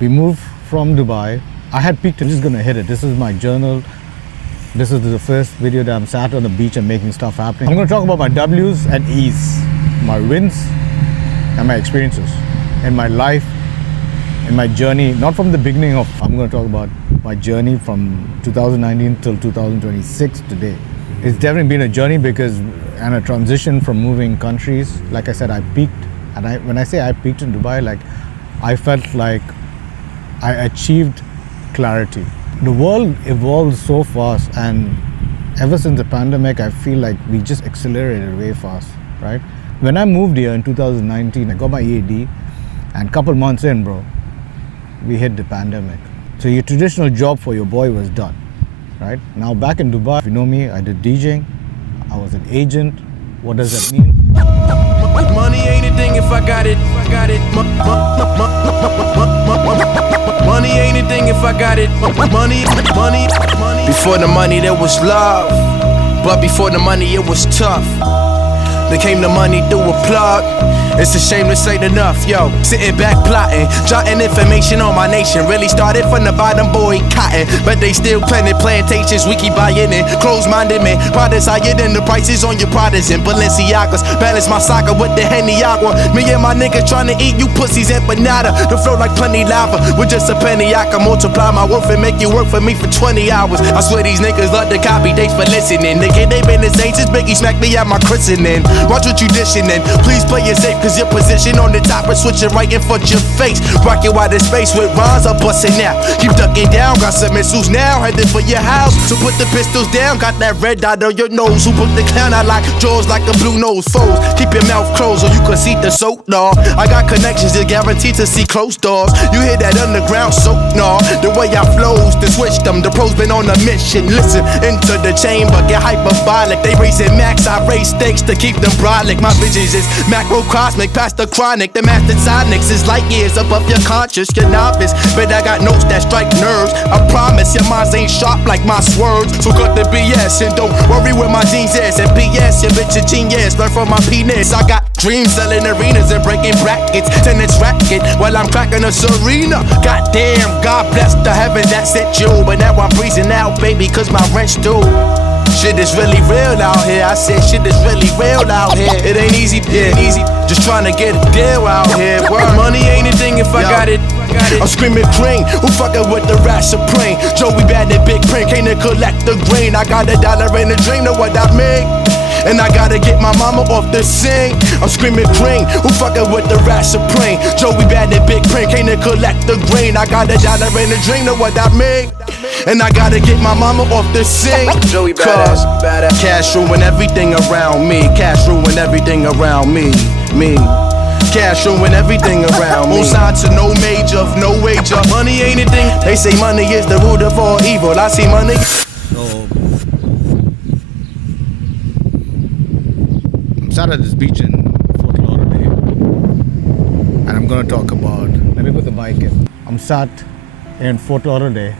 We moved from Dubai. I had peaked. I'm just gonna hit it. This is my journal. This is the first video that I'm sat on the beach and making stuff happen. I'm gonna talk about my W's and E's, my wins and my experiences in my life, in my journey. Not from the beginning of. I'm gonna talk about my journey from 2019 till 2026 today. It's definitely been a journey because and a transition from moving countries. Like I said, I peaked, and when I say I peaked in Dubai, like I felt like I achieved clarity. The world evolves so fast, and ever since the pandemic, I feel like we just accelerated way fast, right? When I moved here in 2019, I got my EAD, and a couple months in, bro, we hit the pandemic. So your traditional job for your boy was done, right? Now back in Dubai, if you know me, I did DJing, I was an agent. What does that mean? Money ain't a thing if I got it. Money ain't a thing if I got it. Money. Before the money there was love, but before the money it was tough. Then came the money through a plug. It's a shame this ain't enough, yo. Sitting back plotting, jotting information on my nation. Really started from the bottom, boy, cotton. But they still planted plantations, we keep buying in. Close-minded man, products higher than the prices on your Pradas and Balenciagas. Balance my soccer with the Henny Agua. Me and my niggas trying to eat you pussies empanada. The flow like plenty lava, with just a penny I can multiply my worth and make you work for me for 20 hours. I swear these niggas love to copy, thanks for listening. Nigga, they been the same since Biggie smacked me at my christening. Watch what you dishing in, please play it safe, cause your position on the top is switching right in front your face. Rockin' wide in space with rhymes, I'm busting out. Keep ducking down, got some missiles now, headed for your house. So put the pistols down, got that red dot on your nose. Who put the clown out like jaws like a blue nose foes? Keep your mouth closed or you can see the soap, dawg. I got connections, you're guaranteed to see closed doors. You hear that underground soap, nah. The way I flows, to switch them, the pros been on a mission. Listen, into the chamber, get hyperbolic. They raising max, I raise stakes to keep them brolic. My visions is macrocosmic, past the chronic. The master sonics is light years above your conscious, your novice. But I got notes that strike nerves. I promise your minds ain't sharp like my swerves. So cut the BS and don't worry where my jeans is. And BS, your bitch a genius, learn from my penis. I got dreams selling arenas and breaking brackets. Tennis racket while I'm cracking a Serena. Goddamn, God bless the heaven that sent you. But now I'm freezing out, baby, cause my rent's due. Shit is really real out here. I said shit is really real out here. It ain't easy, just trying to get a deal out here. Word. Money ain't a thing if I got it. I'm screaming cream, who fucking with the rat supreme? Joey bad and big print, can't collect the green. I got $1 in a dream, know what I mean? And I gotta get my mama off the scene. I'm screaming cream, who fucking with the rat supreme? Joey bad and big print, can't collect the green. I got $1 in a dream, know what I mean? And I gotta get my mama off the scene. Joey badass, badass. Cash ruin everything around me. Cash ruin everything around me. Cash ruin everything around me. On sign to no major, no wager. Money ain't a thing. They say money is the root of all evil. I see money. So I'm sat at this beach in Fort Lauderdale, and I'm gonna talk about. Let me put the mic in. I'm sat in Fort Lauderdale,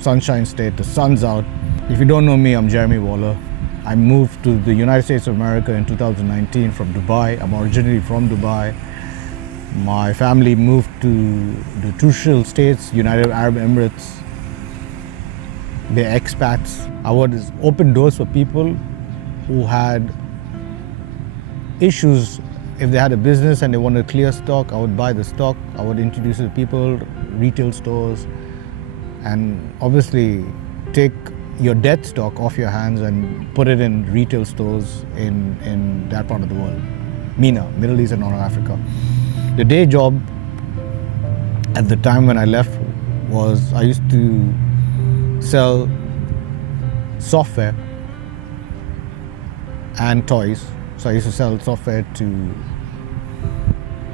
Sunshine State. The sun's out. If you don't know me, I'm Jeremy Waller. I moved to the United States of America in 2019 from Dubai. I'm originally from Dubai. My family moved to the Trucial States, United Arab Emirates. They're expats. I would open doors for people who had issues. If they had a business and they wanted to clear stock, I would buy the stock. I would introduce it to people, retail stores, and obviously take your dead stock off your hands and put it in retail stores in that part of the world. MENA, Middle East and North Africa. The day job at the time when I left was I used to sell software and toys. So I used to sell software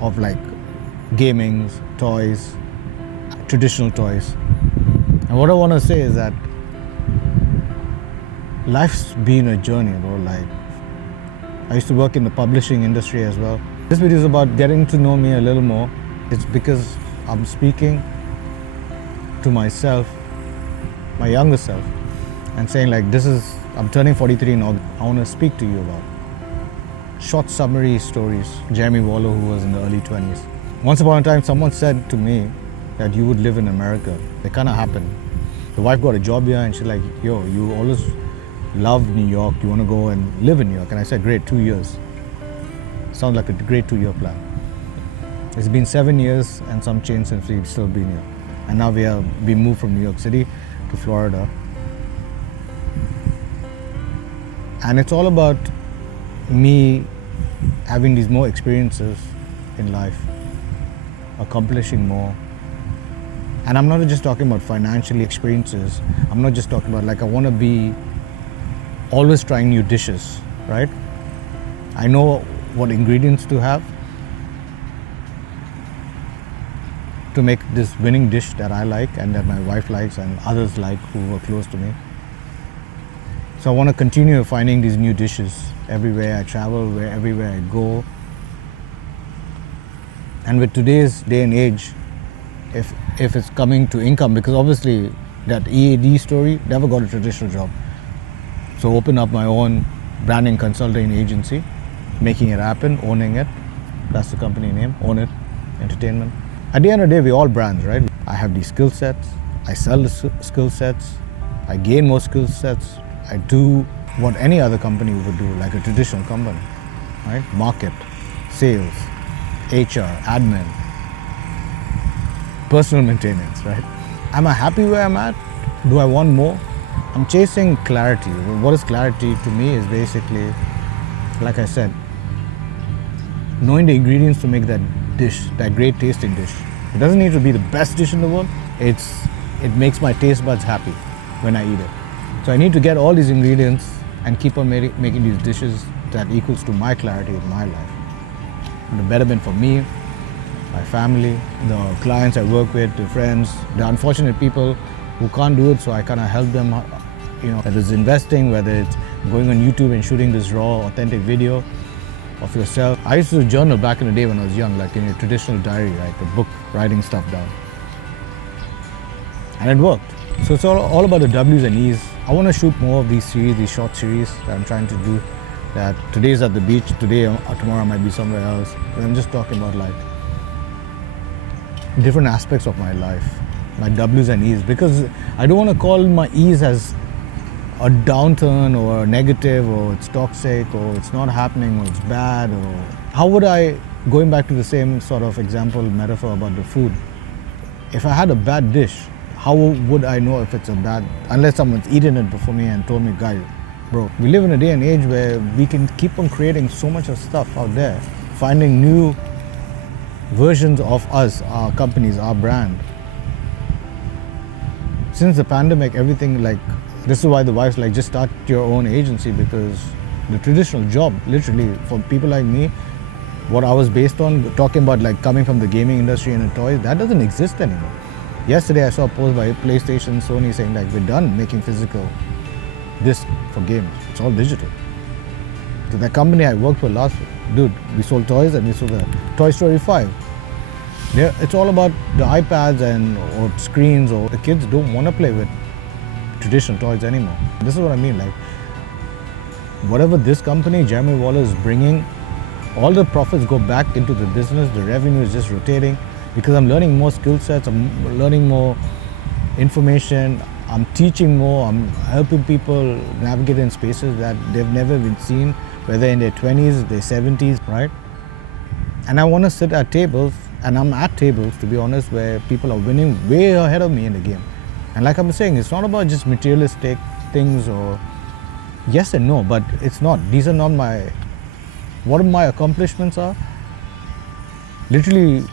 of like gaming, toys, traditional toys. And what I want to say is that life's been a journey, bro. Like, I used to work in the publishing industry as well. This video is about getting to know me a little more. It's because I'm speaking to myself, my younger self, and saying like, I'm turning 43 in August. I want to speak to you about short summary stories. Jeremy Waller, who was in the early 20s. Once upon a time, someone said to me, that you would live in America. They kind of happened. The wife got a job here and she's like, yo, you always love New York. You want to go and live in New York? And I said, great, 2 years. Sounds like a great 2-year plan. It's been 7 years and some change since we've still been here. And now we moved from New York City to Florida. And it's all about me having these more experiences in life, accomplishing more. And I'm not just talking about financial experiences. I'm not just talking about, like, I want to be always trying new dishes, right? I know what ingredients to have to make this winning dish that I like and that my wife likes and others like who are close to me. So I want to continue finding these new dishes everywhere I travel, everywhere I go. And with today's day and age, if it's coming to income, because obviously that EAD story never got a traditional job. So open up my own branding consulting agency, making it happen, owning it. That's the company name, Own It Entertainment. At the end of the day, we're all brands, right? I have these skill sets, I sell the skill sets, I gain more skill sets, I do what any other company would do, like a traditional company, right? Market, sales, HR, admin, personal maintenance, right? Am I happy where I'm at? Do I want more? I'm chasing clarity. What is clarity to me is basically, like I said, knowing the ingredients to make that dish, that great tasting dish. It doesn't need to be the best dish in the world. It makes my taste buds happy when I eat it. So I need to get all these ingredients and keep on making these dishes that equals to my clarity in my life. The betterment for me, my family, the clients I work with, the friends, the unfortunate people who can't do it, so I kind of help them, whether it's investing, whether it's going on YouTube and shooting this raw, authentic video of yourself. I used to journal back in the day when I was young, like in a traditional diary, like a book, writing stuff down. And it worked. So it's all about the W's and E's. I want to shoot more of these series, these short series that I'm trying to do. That today's at the beach, today or tomorrow I might be somewhere else. But I'm just talking about like different aspects of my life, my W's and E's, because I don't want to call my E's as a downturn or a negative or it's toxic or it's not happening or it's bad. Or how would I, going back to the same sort of example, metaphor about the food, if I had a bad dish, how would I know if it's a bad, unless someone's eaten it before me and told me, guys, bro, we live in a day and age where we can keep on creating so much of stuff out there, finding new versions of us, our companies, our brand. Since the pandemic, everything this is why the wife's like, just start your own agency, because the traditional job, literally, for people like me, what I was based on, talking about like coming from the gaming industry and the toys, that doesn't exist anymore. Yesterday I saw a post by PlayStation, Sony saying like, we're done making physical disc for games. It's all digital. So the company I worked for last, dude, we sold toys and we sold the Toy Story 5. Yeah, it's all about the iPads or screens, or the kids don't want to play with traditional toys anymore. This is what I mean, like whatever this company, Jeremy Waller, is bringing, all the profits go back into the business, the revenue is just rotating, because I'm learning more skill sets, I'm learning more information, I'm teaching more, I'm helping people navigate in spaces that they've never been seen, whether in their 20s, their 70s, right? And I want to sit at tables, and I'm at tables, to be honest, where people are winning way ahead of me in the game. And like I'm saying, it's not about just materialistic things or yes and no, but it's not. These are not what my accomplishments are. Literally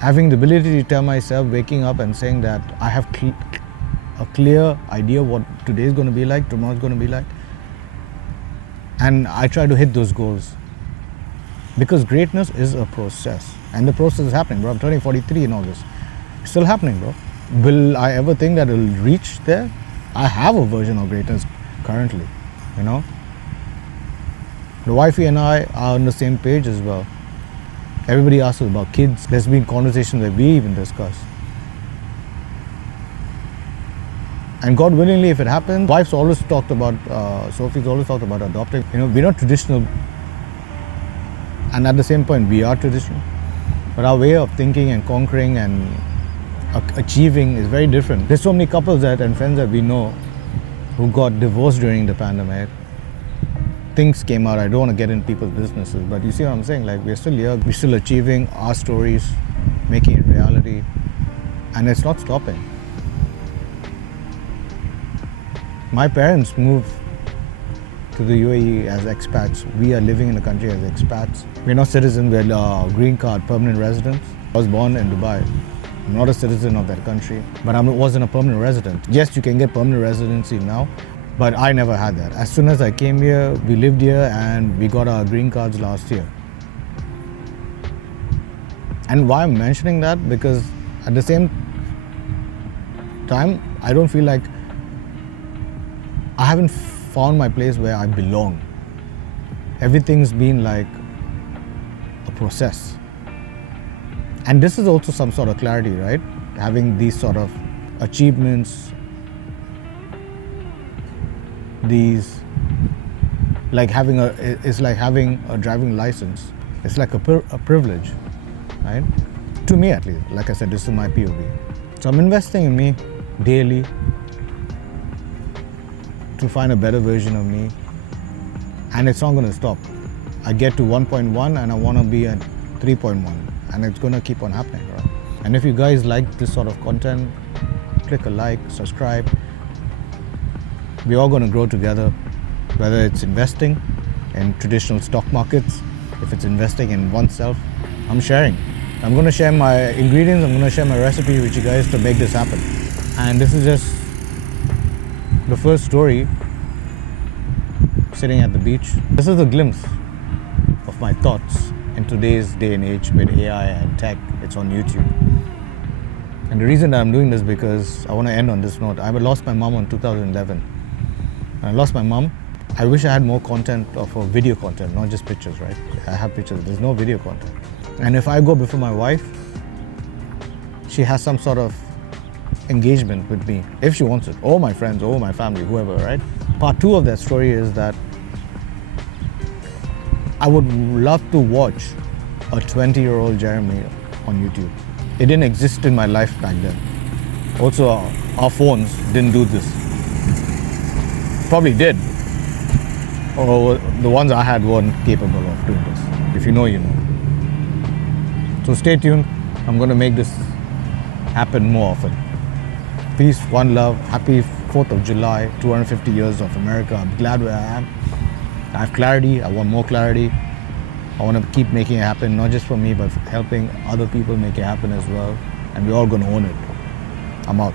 having the ability to tell myself, waking up and saying that I have a clear idea what today is going to be like, tomorrow is going to be like. And I try to hit those goals. Because greatness is a process. And the process is happening, bro. I'm turning 43 in August. It's still happening, bro. Will I ever think that it'll reach there? I have a version of greatness currently, The wifey and I are on the same page as well. Everybody asks us about kids. There's been conversations that we even discuss. And God willingly, if it happens, wife's always talked about, Sophie's always talked about adopting. We're not traditional. And at the same point, we are traditional. But our way of thinking and conquering and achieving is very different. There's so many couples and friends that we know who got divorced during the pandemic. Things came out. I don't want to get in people's businesses, but you see what I'm saying? Like, we're still here, we're still achieving our stories, making it reality, and it's not stopping. My parents moved to the UAE as expats. We are living in the country as expats. We're not citizens, we're green card, permanent residents. I was born in Dubai. I'm not a citizen of that country, but I wasn't a permanent resident. Yes, you can get permanent residency now, but I never had that. As soon as I came here, we lived here and we got our green cards last year. And why I'm mentioning that? Because at the same time, I don't feel like I haven't found my place where I belong. Everything's been like a process. And this is also some sort of clarity, right? Having these sort of achievements, it's like having a driving license. It's like a privilege, right? To me at least. Like I said, this is my POV. So I'm investing in me daily to find a better version of me, and it's not going to stop. I get to 1.1 and I want to be at 3.1, and it's going to keep on happening, right? And if you guys like this sort of content, click a like, subscribe. We're all going to grow together, whether it's investing in traditional stock markets, if it's investing in oneself. I'm sharing. I'm going to share my ingredients, I'm going to share my recipe with you guys to make this happen. And this is just the first story, sitting at the beach. This is a glimpse of my thoughts in today's day and age with AI and tech. It's on YouTube. And the reason that I'm doing this because I want to end on this note. I lost my mom in 2011. When I lost my mom, I wish I had more content of video content, not just pictures, right? I have pictures, there's no video content. And if I go before my wife, she has some sort of engagement with me, if she wants it, or my friends, or my family, whoever, right? Part 2 of that story is that I would love to watch a 20-year-old Jeremy on YouTube. It didn't exist in my life back then. Also, our phones didn't do this. Probably did. Or the ones I had weren't capable of doing this. If you know, you know. So stay tuned. I'm going to make this happen more often. Peace, one love, happy 4th of July, 250 years of America. I'm glad where I am. I have clarity, I want more clarity. I want to keep making it happen, not just for me, but for helping other people make it happen as well. And we're all going to own it. I'm out.